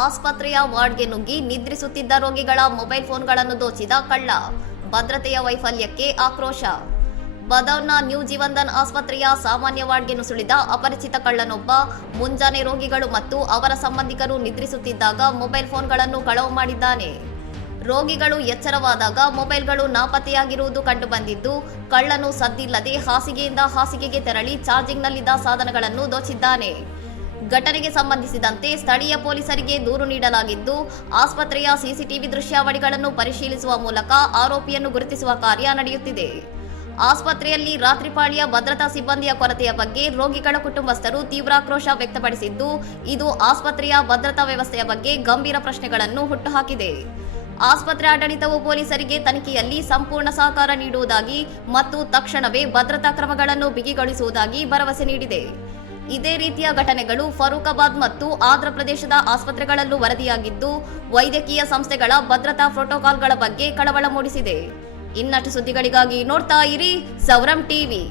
ಆಸ್ಪತ್ರೆಯ ವಾರ್ಡ್ಗೆ ನುಗ್ಗಿ ನಿದ್ರಿಸುತ್ತಿದ್ದ ರೋಗಿಗಳ ಮೊಬೈಲ್ ಫೋನ್ಗಳನ್ನು ದೋಚಿದ ಕಳ್ಳ. ಭದ್ರತೆಯ ವೈಫಲ್ಯಕ್ಕೆ ಆಕ್ರೋಶ. ಬದೌನ್ನ ನ್ಯೂ ಜೀವನ್ಧನ್ ಆಸ್ಪತ್ರೆಯ ಸಾಮಾನ್ಯ ವಾರ್ಡ್ಗೆ ನುಸುಳಿದ ಅಪರಿಚಿತ ಕಳ್ಳನೊಬ್ಬ ಮುಂಜಾನೆ ರೋಗಿಗಳು ಮತ್ತು ಅವರ ಸಂಬಂಧಿಕರು ನಿದ್ರಿಸುತ್ತಿದ್ದಾಗ ಮೊಬೈಲ್ ಫೋನ್ಗಳನ್ನು ಕಳವು ಮಾಡಿದ್ದಾನೆ. ರೋಗಿಗಳು ಎಚ್ಚರವಾದಾಗ ಮೊಬೈಲ್ಗಳು ನಾಪತ್ತೆಯಾಗಿರುವುದು ಕಂಡುಬಂದಿದ್ದು, ಕಳ್ಳನು ಸದ್ದಿಲ್ಲದೆ ಹಾಸಿಗೆಯಿಂದ ಹಾಸಿಗೆಗೆ ತೆರಳಿ ಚಾರ್ಜಿಂಗ್ನಲ್ಲಿದ್ದ ಸಾಧನಗಳನ್ನು ದೋಚಿದ್ದಾನೆ. ಘಟನೆಗೆ ಸಂಬಂಧಿಸಿದಂತೆ ಸ್ಥಳೀಯ ಪೊಲೀಸರಿಗೆ ದೂರು ನೀಡಲಾಗಿದ್ದು, ಆಸ್ಪತ್ರೆಯ ಸಿಸಿಟಿವಿ ದೃಶ್ಯಾವಳಿಗಳನ್ನು ಪರಿಶೀಲಿಸುವ ಮೂಲಕ ಆರೋಪಿಯನ್ನು ಗುರುತಿಸುವ ಕಾರ್ಯ ನಡೆಯುತ್ತಿದೆ. ಆಸ್ಪತ್ರೆಯಲ್ಲಿ ರಾತ್ರಿ ಪಾಳಿಯ ಭದ್ರತಾ ಸಿಬ್ಬಂದಿಯ ಕೊರತೆಯ ಬಗ್ಗೆ ರೋಗಿಗಳ ಕುಟುಂಬಸ್ಥರು ತೀವ್ರ ಆಕ್ರೋಶ ವ್ಯಕ್ತಪಡಿಸಿದ್ದು, ಇದು ಆಸ್ಪತ್ರೆಯ ಭದ್ರತಾ ವ್ಯವಸ್ಥೆಯ ಬಗ್ಗೆ ಗಂಭೀರ ಪ್ರಶ್ನೆಗಳನ್ನು ಹುಟ್ಟುಹಾಕಿದೆ. ಆಸ್ಪತ್ರೆ ಆಡಳಿತವು ಪೊಲೀಸರಿಗೆ ತನಿಖೆಯಲ್ಲಿ ಸಂಪೂರ್ಣ ಸಹಕಾರ ನೀಡುವುದಾಗಿ ಮತ್ತು ತಕ್ಷಣವೇ ಭದ್ರತಾ ಕ್ರಮಗಳನ್ನು ಬಿಗಿಗೊಳಿಸುವುದಾಗಿ ಭರವಸೆ ನೀಡಿದೆ. ಇದೇ ರೀತಿಯ ಘಟನೆಗಳು ಫರೂಖಾಬಾದ್ ಮತ್ತು ಆಂಧ್ರ ಪ್ರದೇಶದ ಆಸ್ಪತ್ರೆಗಳಲ್ಲೂ ವರದಿಯಾಗಿದ್ದು, ವೈದ್ಯಕೀಯ ಸಂಸ್ಥೆಗಳ ಭದ್ರತಾ ಪ್ರೋಟೋಕಾಲ್ಗಳ ಬಗ್ಗೆ ಕಳವಳ ಮೂಡಿಸಿದೆ. ಇನ್ನಷ್ಟು ಸುದ್ದಿಗಳಿಗಾಗಿ ನೋಡ್ತಾ ಇರಿ ಸೌರಂ ಟಿವಿ.